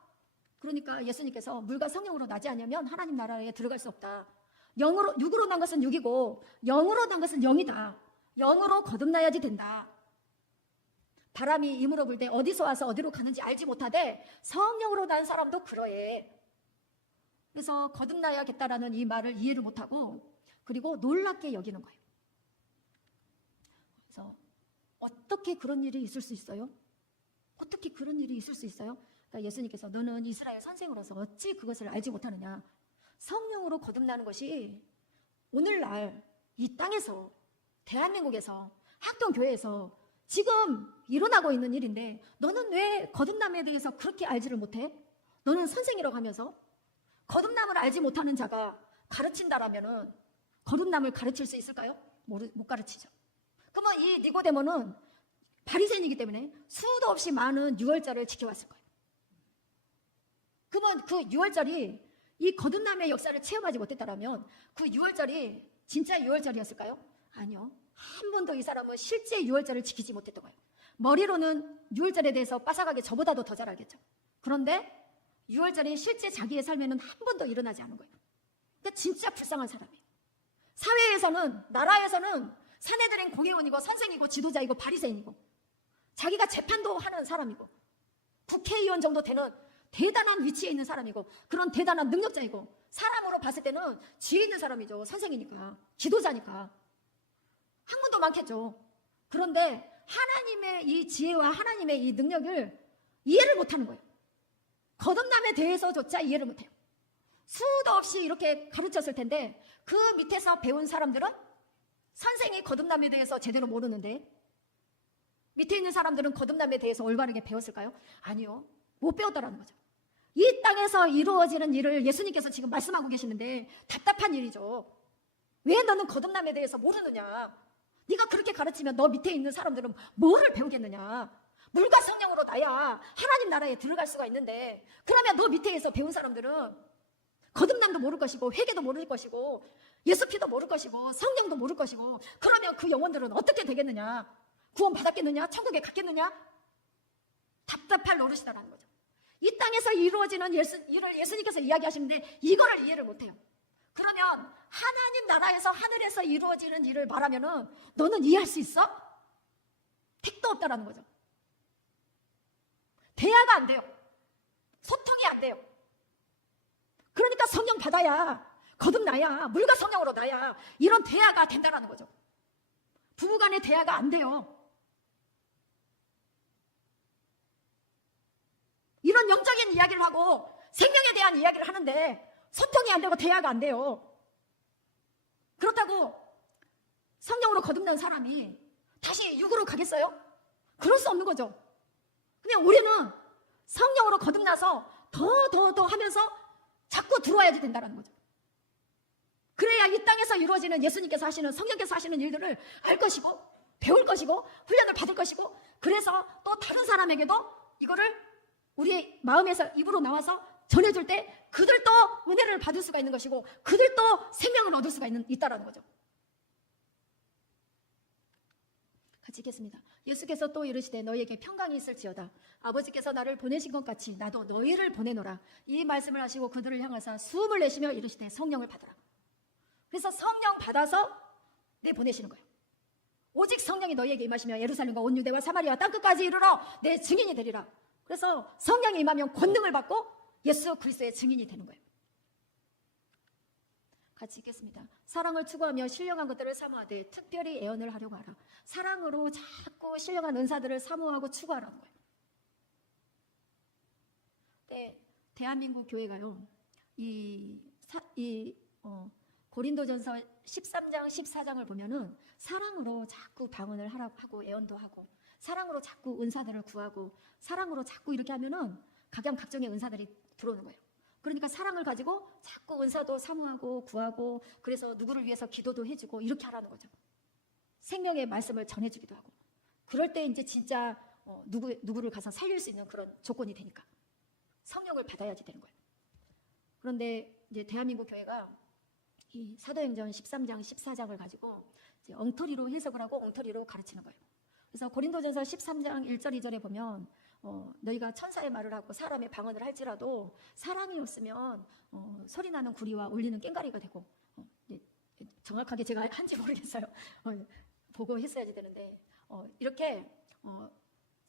그러니까 예수님께서 물과 성령으로 나지 않으면 하나님 나라에 들어갈 수 없다. 육으로 난 것은 육이고 영으로 난 것은 영이다. 영으로 거듭나야지 된다. 바람이 이물어 불 때 어디서 와서 어디로 가는지 알지 못하되 성령으로 난 사람도 그러해. 그래서 거듭나야겠다라는 이 말을 이해를 못하고 그리고 놀랍게 여기는 거예요. 그래서 어떻게 그런 일이 있을 수 있어요? 어떻게 그런 일이 있을 수 있어요? 그러니까 예수님께서 너는 이스라엘 선생으로서 어찌 그것을 알지 못하느냐. 성령으로 거듭나는 것이 오늘날 이 땅에서 대한민국에서 학동교회에서 지금 일어나고 있는 일인데 너는 왜 거듭남에 대해서 그렇게 알지를 못해? 너는 선생이라고 하면서 거듭남을 알지 못하는 자가 가르친다라면은 거듭남을 가르칠 수 있을까요? 못 가르치죠. 그러면 이 니고데모는 바리새인이기 때문에 수도 없이 많은 유월절을 지켜왔을 거예요. 그러면 그 유월절이 이 거듭남의 역사를 체험하지 못했다라면 그 유월절이 진짜 유월절이었을까요? 아니요. 한 번도 이 사람은 실제 유월절을 지키지 못했던 거예요. 머리로는 유월절에 대해서 빠삭하게 저보다도 더 잘 알겠죠. 그런데 유월절이 실제 자기의 삶에는 한 번도 일어나지 않은 거예요. 그러니까 진짜 불쌍한 사람이에요. 사회에서는, 나라에서는 사내들인 공회원이고 선생이고 지도자이고 바리새인이고 자기가 재판도 하는 사람이고 국회의원 정도 되는 대단한 위치에 있는 사람이고 그런 대단한 능력자이고 사람으로 봤을 때는 지혜 있는 사람이죠. 선생이니까, 지도자니까 학문도 많겠죠. 그런데 하나님의 이 지혜와 하나님의 이 능력을 이해를 못하는 거예요. 거듭남에 대해서조차 이해를 못해요. 수도 없이 이렇게 가르쳤을 텐데 그 밑에서 배운 사람들은 선생이 거듭남에 대해서 제대로 모르는데 밑에 있는 사람들은 거듭남에 대해서 올바르게 배웠을까요? 아니요. 못 배웠더라는 거죠. 이 땅에서 이루어지는 일을 예수님께서 지금 말씀하고 계시는데 답답한 일이죠. 왜 너는 거듭남에 대해서 모르느냐? 네가 그렇게 가르치면 너 밑에 있는 사람들은 뭐를 배우겠느냐? 물과 성령으로 나야 하나님 나라에 들어갈 수가 있는데 그러면 너 밑에서 배운 사람들은 거듭남도 모를 것이고 회개도 모를 것이고 예수피도 모를 것이고 성령도 모를 것이고 그러면 그 영혼들은 어떻게 되겠느냐? 구원 받았겠느냐? 천국에 갔겠느냐? 답답할 노릇이다라는 거죠. 이 땅에서 이루어지는 일을 예수님께서 이야기하시는데 이거를 이해를 못해요. 그러면 하나님 나라에서 하늘에서 이루어지는 일을 말하면은 너는 이해할 수 있어? 택도 없다라는 거죠. 대화가 안 돼요. 소통이 안 돼요. 그러니까 성령 받아야 거듭나야 물과 성령으로 나야 이런 대화가 된다라는 거죠. 부부간의 대화가 안 돼요. 이런 영적인 이야기를 하고 생명에 대한 이야기를 하는데 소통이 안 되고 대화가 안 돼요. 그렇다고 성령으로 거듭난 사람이 다시 육으로 가겠어요? 그럴 수 없는 거죠. 그냥 우리는 성령으로 거듭나서 더 하면서 자꾸 들어와야지 된다는 거죠. 그래야 이 땅에서 이루어지는 예수님께서 하시는 성령께서 하시는 일들을 알 것이고 배울 것이고 훈련을 받을 것이고 그래서 또 다른 사람에게도 이거를 우리 마음에서 입으로 나와서 전해줄 때 그들도 은혜를 받을 수가 있는 것이고 그들도 생명을 얻을 수가 있다라는 거죠. 같이 읽겠습니다. 예수께서 또 이르시되 너희에게 평강이 있을지어다. 아버지께서 나를 보내신 것 같이 나도 너희를 보내노라. 이 말씀을 하시고 그들을 향하사 숨을 내쉬며 이르시되 성령을 받으라. 그래서 성령 받아서 내 보내시는 거예요. 오직 성령이 너희에게 임하시며 예루살렘과 온 유대와 사마리아 땅끝까지 이르러 내 증인이 되리라. 그래서 성령이 임하면 권능을 받고 예수 그리스도의 증인이 되는 거예요. 같이 읽겠습니다. 사랑을 추구하며 신령한 것들을 사모하되 특별히 애언을 하려고 하라. 사랑으로 자꾸 신령한 은사들을 사모하고 추구하라는 거예요. 네, 대한민국 교회가요, 고린도전서 13장 14장을 보면은 사랑으로 자꾸 방언을 하고 애언도 하고 사랑으로 자꾸 은사들을 구하고 사랑으로 자꾸 이렇게 하면은 각양각종의 은사들이 들어오는 거예요. 그러니까 사랑을 가지고 자꾸 은사도 사모하고 구하고 그래서 누구를 위해서 기도도 해주고 이렇게 하라는 거죠. 생명의 말씀을 전해주기도 하고 그럴 때 이제 진짜 누구를 가서 살릴 수 있는 그런 조건이 되니까 성령을 받아야지 되는 거예요. 그런데 이제 대한민국 교회가 이 사도행전 13장 14장을 가지고 이제 엉터리로 해석을 하고 엉터리로 가르치는 거예요. 그래서 고린도전서 13장 1절 2절에 보면 너희가 천사의 말을 하고 사람의 방언을 할지라도 사랑이 없으면 소리나는 구리와 울리는 꽹과리가 되고 정확하게 제가 한지 모르겠어요. 보고 했어야지 되는데 이렇게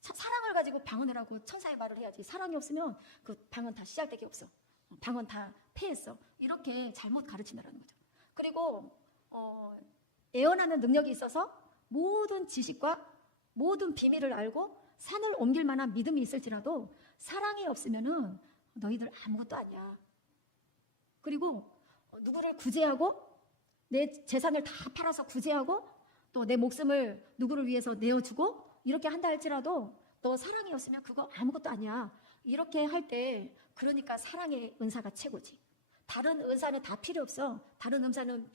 사랑을 가지고 방언을 하고 천사의 말을 해야지 사랑이 없으면 그 방언 다 시작되기 없어. 방언 다 패했어. 이렇게 잘못 가르친다는 거죠. 그리고 애언하는 능력이 있어서 모든 지식과 모든 비밀을 알고 산을 옮길 만한 믿음이 있을지라도 사랑이 없으면은 너희들 아무것도 아니야. 그리고 누구를 구제하고 내 재산을 다 팔아서 구제하고 또 내 목숨을 누구를 위해서 내어주고 이렇게 한다 할지라도 너 사랑이 없으면 그거 아무것도 아니야. 이렇게 할 때 그러니까 사랑의 은사가 최고지. 다른 은사는 다 필요 없어. 다른 은사는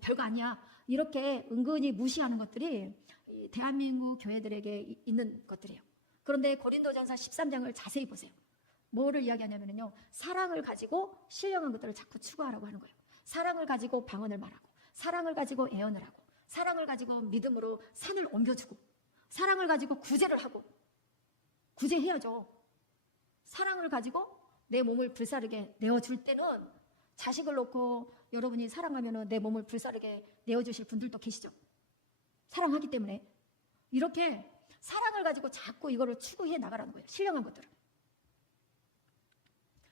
별거 아니야. 이렇게 은근히 무시하는 것들이 대한민국 교회들에게 있는 것들이에요. 그런데 고린도전서 13장을 자세히 보세요. 뭐를 이야기하냐면요, 사랑을 가지고 신령한 것들을 자꾸 추구하라고 하는 거예요. 사랑을 가지고 방언을 말하고, 사랑을 가지고 애언을 하고, 사랑을 가지고 믿음으로 산을 옮겨주고, 사랑을 가지고 구제를 하고, 구제해야죠. 사랑을 가지고 내 몸을 불사르게 내어줄 때는 자식을 놓고 여러분이 사랑하면 내 몸을 불사르게 내어주실 분들도 계시죠. 사랑하기 때문에. 이렇게 사랑을 가지고 자꾸 이거를 추구해 나가라는 거예요. 신령한 것들을.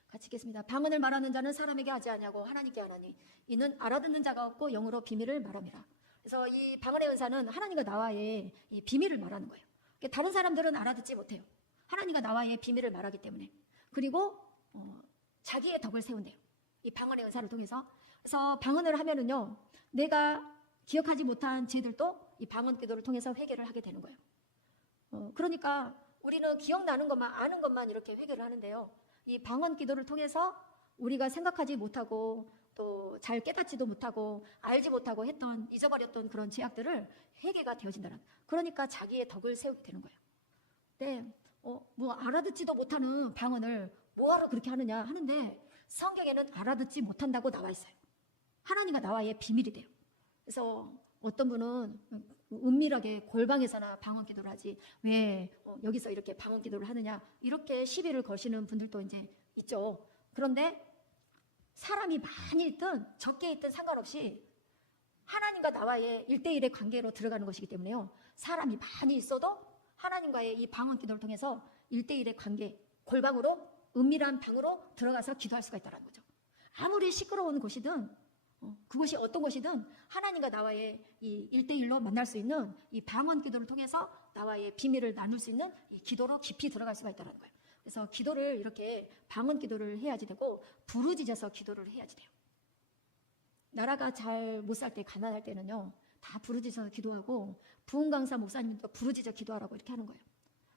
같이 읽겠습니다. 방언을 말하는 자는 사람에게 하지 아니하고 하나님께 하나니 이는 알아듣는 자가 없고 영으로 비밀을 말함이라. 그래서 이 방언의 은사는 하나님과 나와의 이 비밀을 말하는 거예요. 다른 사람들은 알아듣지 못해요. 하나님과 나와의 비밀을 말하기 때문에. 그리고 자기의 덕을 세운대요. 이 방언의 은사를 통해서. 그래서 방언을 하면은요, 내가 기억하지 못한 죄들도 이 방언 기도를 통해서 회개를 하게 되는 거예요. 그러니까 우리는 기억나는 것만, 아는 것만 이렇게 회개를 하는데요, 이 방언 기도를 통해서 우리가 생각하지 못하고 또 잘 깨닫지도 못하고 알지 못하고 했던, 잊어버렸던 그런 죄악들을 회개가 되어진다는, 그러니까 자기의 덕을 세우게 되는 거예요. 네, 뭐 알아듣지도 못하는 방언을 뭐하러 그렇게 하느냐 하는데, 성경에는 알아듣지 못한다고 나와 있어요. 하나님과 나와의 비밀이 돼요. 그래서 어떤 분은 은밀하게 골방에서나 방언 기도를 하지 왜 여기서 이렇게 방언 기도를 하느냐, 이렇게 시비를 거시는 분들도 이제 있죠. 그런데 사람이 많이 있든 적게 있든 상관없이 하나님과 나와의 1대1의 관계로 들어가는 것이기 때문에요, 사람이 많이 있어도 하나님과의 이 방언 기도를 통해서 1대1의 관계, 골방으로, 은밀한 방으로 들어가서 기도할 수가 있다는 거죠. 아무리 시끄러운 곳이든 그곳이 어떤 곳이든 하나님과 나와의 이 1대1로 만날 수 있는 이 방언 기도를 통해서 나와의 비밀을 나눌 수 있는 이 기도로 깊이 들어갈 수가 있다는 거예요. 그래서 기도를 이렇게 방언 기도를 해야지 되고, 부르짖어서 기도를 해야지 돼요. 나라가 잘 못 살 때, 가난할 때는요, 다 부르짖어서 기도하고, 부흥 강사 목사님도 부르짖어 기도하라고 이렇게 하는 거예요.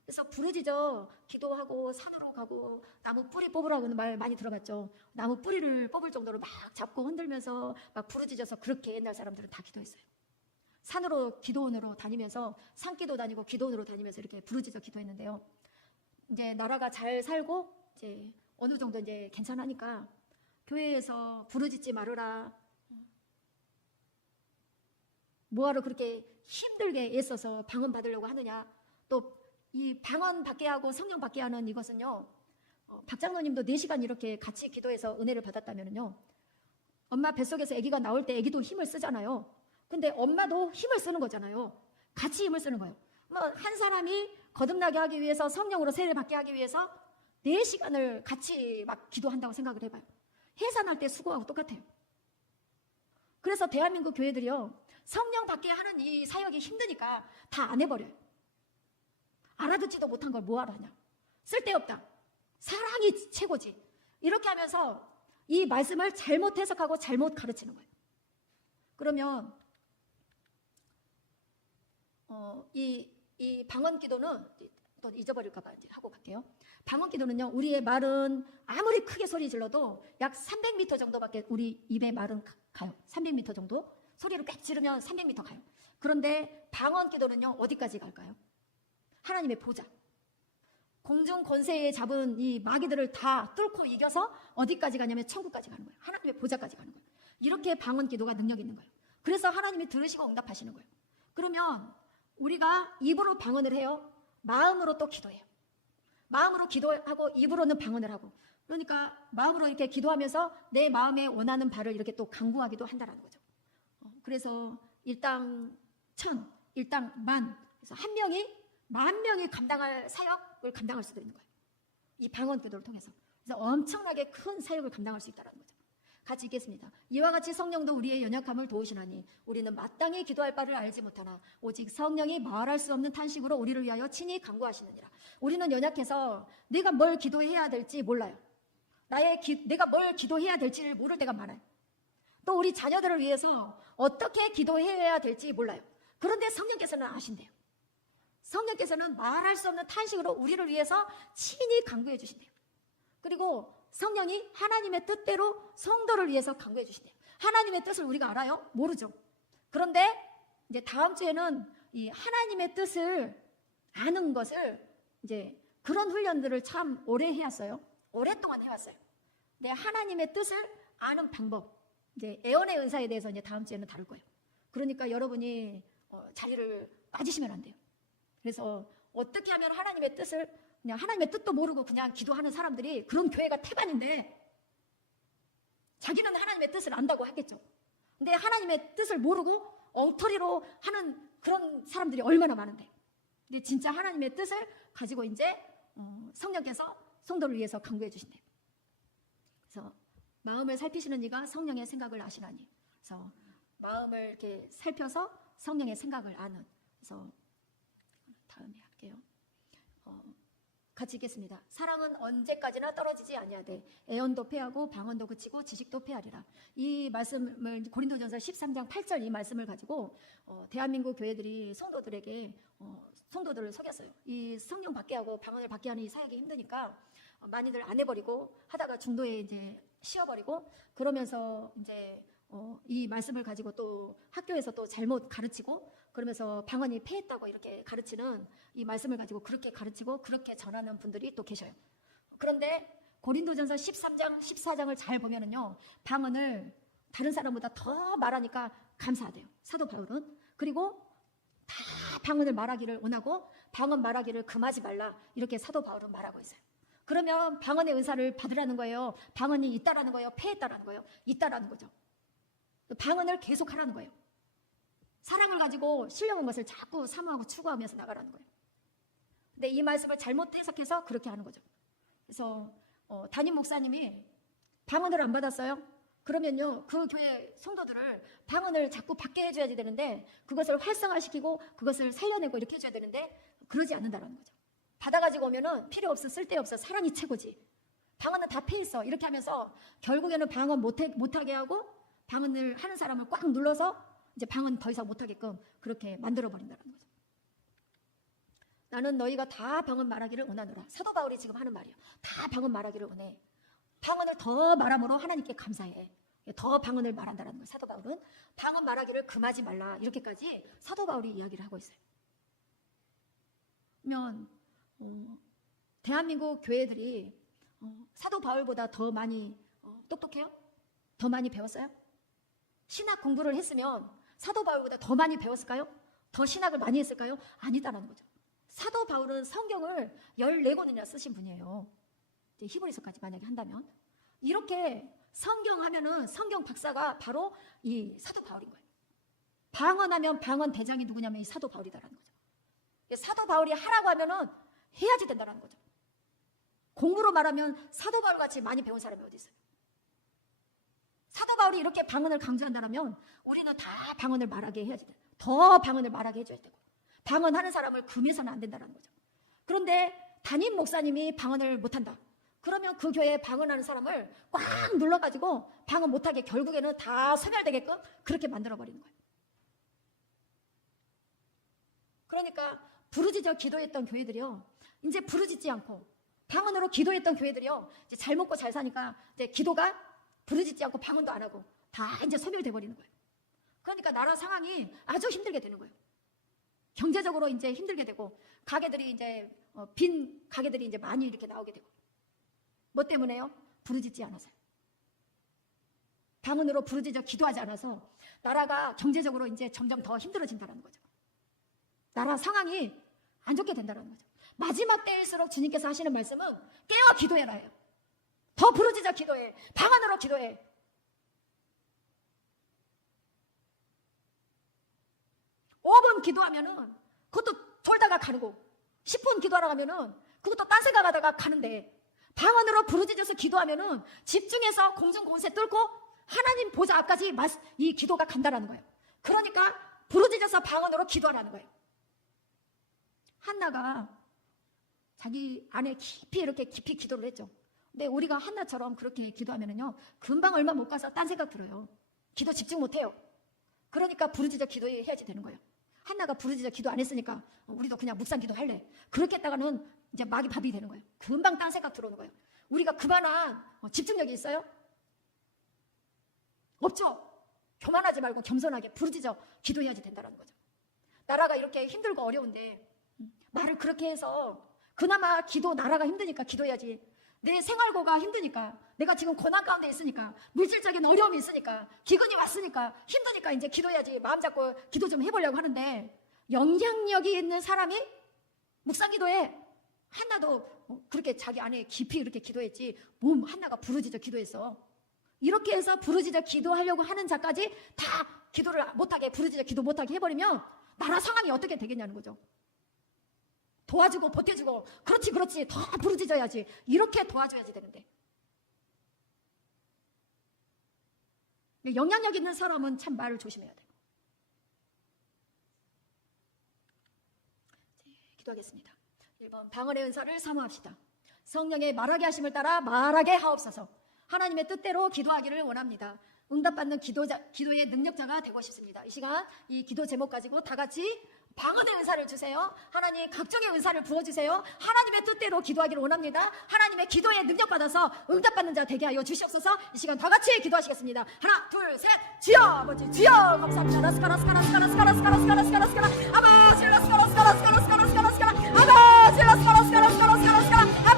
그래서 부르짖어 기도하고 산으로 가고 나무 뿌리 뽑으라고는 말 많이 들어봤죠. 나무 뿌리를 뽑을 정도로 막 잡고 흔들면서 막 부르짖어서 그렇게 옛날 사람들은 다 기도했어요. 산으로 기도원으로 다니면서 산기도 다니고 기도원으로 다니면서 이렇게 부르짖어 기도했는데요, 이제 나라가 잘 살고 이제 어느 정도 이제 괜찮으니까 교회에서 부르짖지 말으라. 뭐하러 그렇게 힘들게 애써서 방언 받으려고 하느냐. 또 이 방언 받게 하고 성령 받게 하는 이것은요, 박장로님도 4시간 이렇게 같이 기도해서 은혜를 받았다면요, 엄마 뱃속에서 아기가 나올 때 아기도 힘을 쓰잖아요. 근데 엄마도 힘을 쓰는 거잖아요. 같이 힘을 쓰는 거예요. 뭐 한 사람이 거듭나게 하기 위해서, 성령으로 세례를 받게 하기 위해서 4시간을 같이 막 기도한다고 생각을 해봐요. 해산할 때 수고하고 똑같아요. 그래서 대한민국 교회들이요, 성령 받게 하는 이 사역이 힘드니까 다 안 해버려요. 알아듣지도 못한 걸 뭐하러 하냐. 쓸데없다. 사랑이 최고지. 이렇게 하면서 이 말씀을 잘못 해석하고 잘못 가르치는 거예요. 그러면 이 방언 기도는 또 잊어버릴까봐 이제 하고 갈게요. 방언 기도는요, 우리의 말은 아무리 크게 소리 질러도 약 300m 정도밖에 우리 입의 말은 가요. 300m 정도 소리를 꽉 지르면 300m 가요. 그런데 방언 기도는요, 어디까지 갈까요? 하나님의 보좌, 공중 권세에 잡은 이 마귀들을 다 뚫고 이겨서 어디까지 가냐면 천국까지 가는 거예요. 하나님의 보좌까지 가는 거예요. 이렇게 방언 기도가 능력 있는 거예요. 그래서 하나님이 들으시고 응답하시는 거예요. 그러면 우리가 입으로 방언을 해요, 마음으로 또 기도해요. 마음으로 기도하고 입으로는 방언을 하고. 그러니까 마음으로 이렇게 기도하면서 내 마음에 원하는 바를 이렇게 또 강구하기도 한다는 거죠. 그래서 일당 천, 일당 만, 그래서 한 명이 10,000명이 감당할 사역을 감당할 수도 있는 거예요. 이 방언 기도를 통해서. 그래서 엄청나게 큰 사역을 감당할 수 있다는 거죠. 같이 읽겠습니다. 이와 같이 성령도 우리의 연약함을 도우시나니 우리는 마땅히 기도할 바를 알지 못하나 오직 성령이 말할 수 없는 탄식으로 우리를 위하여 친히 간구하시느니라. 우리는 연약해서 내가 뭘 기도해야 될지 몰라요. 내가 뭘 기도해야 될지를 모를 때가 많아요. 또 우리 자녀들을 위해서 어떻게 기도해야 될지 몰라요. 그런데 성령께서는 아신대요. 성령께서는 말할 수 없는 탄식으로 우리를 위해서 친히 간구해 주신대요. 그리고 성령이 하나님의 뜻대로 성도를 위해서 간구해 주신대요. 하나님의 뜻을 우리가 알아요? 모르죠. 그런데 이제 다음 주에는 이 하나님의 뜻을 아는 것을, 이제 그런 훈련들을 참 오래 해왔어요. 오랫동안 해왔어요. 근데 하나님의 뜻을 아는 방법, 이제 애언의 은사에 대해서 이제 다음 주에는 다룰 거예요. 그러니까 여러분이 자리를 빠지시면 안 돼요. 그래서 어떻게 하면 하나님의 뜻을, 그냥 하나님의 뜻도 모르고 그냥 기도하는 사람들이, 그런 교회가 태반인데, 자기는 하나님의 뜻을 안다고 하겠죠. 근데 하나님의 뜻을 모르고 엉터리로 하는 그런 사람들이 얼마나 많은데. 근데 진짜 하나님의 뜻을 가지고 이제 성령께서 성도를 위해서 간구해 주신대요. 그래서 마음을 살피시는 이가 성령의 생각을 아시나니. 그래서 마음을 이렇게 살펴서 성령의 생각을 아는. 그래서 다음에 할게요. 같이 읽겠습니다. 사랑은 언제까지나 떨어지지 아니하되 애언도 패하고 방언도 그치고 지식도 패하리라. 이 말씀을 고린도전서 13장 8절 이 말씀을 가지고 대한민국 교회들이 성도들에게 성도들을 속였어요. 이 성령 받게 하고 방언을 받게 하는 이 사역이 힘드니까 많이들 안 해버리고 하다가 중도에 이제 쉬어버리고, 그러면서 이제 이 말씀을 가지고 또 학교에서 또 잘못 가르치고, 그러면서 방언이 패했다고 이렇게 가르치는 이 말씀을 가지고 그렇게 가르치고 그렇게 전하는 분들이 또 계셔요. 그런데 고린도전서 13장 14장을 잘 보면은요, 방언을 다른 사람보다 더 말하니까 감사하대요, 사도 바울은. 그리고 다 방언을 말하기를 원하고 방언 말하기를 금하지 말라, 이렇게 사도 바울은 말하고 있어요. 그러면 방언의 은사를 받으라는 거예요? 방언이 있다라는 거예요? 패했다라는 거예요? 있다라는 거죠. 방언을 계속 하라는 거예요. 사랑을 가지고 신령한 것을 자꾸 사모하고 추구하면서 나가라는 거예요. 근데 이 말씀을 잘못 해석해서 그렇게 하는 거죠. 그래서 담임 목사님이 방언을 안 받았어요? 그러면요, 그 교회 성도들을 방언을 자꾸 받게 해줘야지 되는데, 그것을 활성화시키고 그것을 살려내고 이렇게 해줘야 되는데, 그러지 않는다는 거죠. 받아가지고 오면은 필요 없어, 쓸데없어, 사랑이 최고지, 방언은 다 패있어, 이렇게 하면서 결국에는 방언 못하게 하고 방언을 하는 사람을 꽉 눌러서 이제 방언 더 이상 못하게끔 그렇게 만들어버린다는 거죠. 나는 너희가 다 방언 말하기를 원하노라. 사도 바울이 지금 하는 말이에요. 다 방언 말하기를 원해. 방언을 더 말함으로 하나님께 감사해. 더 방언을 말한다는 거예요. 사도 바울은 방언 말하기를 금하지 말라, 이렇게까지 사도 바울이 이야기를 하고 있어요. 그러면 대한민국 교회들이 사도 바울보다 더 많이 똑똑해요? 더 많이 배웠어요? 신학 공부를 했으면 사도 바울보다 더 많이 배웠을까요? 더 신학을 많이 했을까요? 아니다라는 거죠. 사도 바울은 성경을 14권이나 쓰신 분이에요. 히브리서까지 만약에 한다면. 이렇게 성경 하면은 성경 박사가 바로 이 사도 바울인 거예요. 방언하면 방언 대장이 누구냐면 이 사도 바울이다라는 거죠. 사도 바울이 하라고 하면은 해야지 된다라는 거죠. 공부로 말하면 사도 바울 같이 많이 배운 사람이 어디 있어요? 사도 바울이 이렇게 방언을 강조한다면 우리는 다 방언을 말하게 해야지 돼. 더 방언을 말하게 해줘야 되고, 방언하는 사람을 금해서는 안 된다는 거죠. 그런데 담임 목사님이 방언을 못한다. 그러면 그 교회에 방언하는 사람을 꽉 눌러가지고 방언 못하게 결국에는 다 소멸되게끔 그렇게 만들어버리는 거예요. 그러니까 부르짖어 기도했던 교회들이요, 이제 부르짖지 않고 방언으로 기도했던 교회들이요, 이제 잘 먹고 잘 사니까 이제 기도가 부르짖지 않고 방언도 안 하고 다 이제 소멸돼 버리는 거예요. 그러니까 나라 상황이 아주 힘들게 되는 거예요. 경제적으로 이제 힘들게 되고, 가게들이 이제 빈 가게들이 이제 많이 이렇게 나오게 되고. 뭐 때문에요? 부르짖지 않아서요. 방언으로 부르짖어 기도하지 않아서 나라가 경제적으로 이제 점점 더 힘들어진다는 거죠. 나라 상황이 안 좋게 된다는 거죠. 마지막 때일수록 주님께서 하시는 말씀은 깨어 기도해라예요. 더 부르짖어 기도해. 방언으로 기도해. (5분) 기도하면은 그것도 졸다가 가고, 10분 기도하러 가면은 그것도 딴 생각하다가 가는데, 방언으로 부르짖어서 기도하면은 집중해서 공중공세 뚫고 하나님 보좌 앞까지 이 기도가 간다라는 거예요. 그러니까 부르짖어서 방언으로 기도하라는 거예요. 한나가 자기 안에 깊이 이렇게 깊이 기도를 했죠. 근데 우리가 한나처럼 그렇게 기도하면은요, 금방 얼마 못 가서 딴 생각 들어요. 기도 집중 못 해요. 그러니까 부르짖어 기도해야지 되는 거예요. 한나가 부르짖어 기도 안 했으니까 우리도 그냥 묵상 기도 할래. 그렇게 했다가는 이제 막이 밥이 되는 거예요. 금방 딴 생각 들어오는 거예요. 우리가 그만한 집중력이 있어요? 없죠. 교만하지 말고 겸손하게 부르짖어 기도해야지 된다는 거죠. 나라가 이렇게 힘들고 어려운데 말을 그렇게 해서, 그나마 기도, 나라가 힘드니까 기도해야지. 내 생활고가 힘드니까, 내가 지금 고난 가운데 있으니까, 물질적인 어려움이 있으니까, 기근이 왔으니까, 힘드니까 이제 기도해야지 마음 잡고 기도 좀 해보려고 하는데, 영향력이 있는 사람이 묵상 기도해. 한나도 그렇게 자기 안에 깊이 이렇게 기도했지, 한나가 부르짖어 기도했어. 이렇게 해서 부르짖어 기도하려고 하는 자까지 다 기도를 못하게, 부르짖어 기도 못하게 해버리면 나라 상황이 어떻게 되겠냐는 거죠. 도와주고 보태주고, 그렇지 더 부르짖어야지, 이렇게 도와줘야지 되는데, 영향력 있는 사람은 참 말을 조심해야 돼요. 기도하겠습니다. 1번, 방언의 은사를 사모합시다. 성령의 말하게 하심을 따라 말하게 하옵소서. 하나님의 뜻대로 기도하기를 원합니다. 응답받는 기도의 능력자가 되고 싶습니다. 이 시간 이 기도 제목 가지고 다 같이 방언의 은사를 주세요. 하나님 각종의 은사를 부어주세요. 하나님의 뜻대로 기도하기를 원합니다. 하나님의 기도의 능력 받아서 응답받는 자 되게 하여 주시옵소서. 이 시간 다 같이 기도하시겠습니다. 하나, 둘, 셋. 주여 아버지, 주여 감사합니다. 라스카라스카라스카라스카라스카라스카라스카라스카라 아버지, 라스카라스카라스카라스카라스카라스카라 아버지, 라스카라스카라스카라스카라스카라 아버지, 라스카라스카라스카라스카라스카라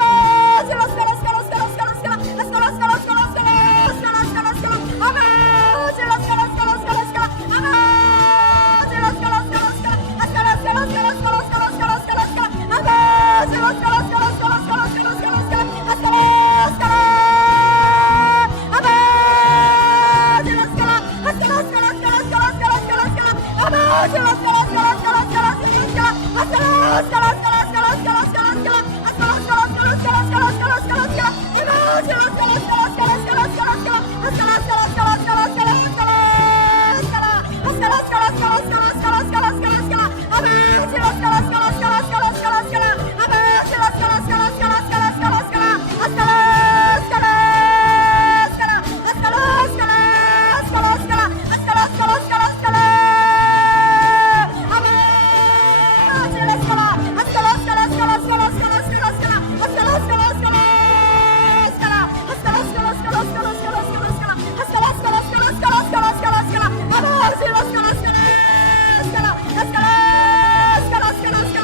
라스카라스카라스카라스카라스카라스카라 아버지, 라스카라스카라스카라스카라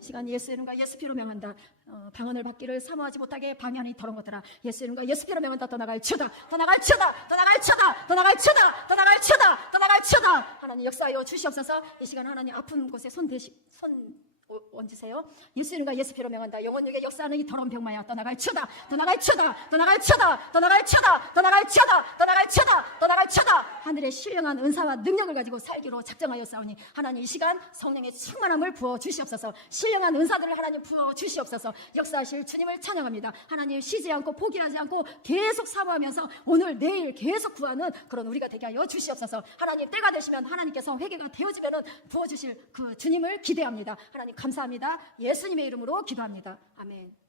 이 시간 예수 이름과 예수 피로 명한다. 방언을 받기를 사모하지 못하게 방해하는 더러운 것들아, 예수 이름과 예수 피로 명한다. 떠나갈 치다, 떠나갈 치다, 떠나갈 치다, 떠나갈 치다, 떠나갈 치다, 떠나갈 치다. 하나님 역사하여 주시옵소서. 이 시간 하나님 아픈 곳에 손 얹으세요. 예수 이름과 예수 피로 명한다. 영혼육에 역사하는 이 더러운 병마야 떠나갈 치다, 떠나갈 치다, 떠나갈 치다, 떠나갈 치다, 떠나갈 치다, 떠나갈 치다, 떠나갈 치다. 하늘의 신령한 은사와 능력을 가지고 살기로 작정하여 싸우니 하나님 이 시간 성령의 충만함을 부어 주시옵소서. 신령한 은사들을 하나님 부어 주시옵소서. 역사하실 주님을 찬양합니다. 하나님 쉬지 않고 포기하지 않고 계속 사모하면서 오늘 내일 계속 구하는 그런 우리가 되게 하여 주시옵소서. 하나님 때가 되시면 하나님께서 회개가 되어지면 부어주실 그 주님을 기대합니다. 하나님 감사합니다. 예수님의 이름으로 기도합니다. 아멘.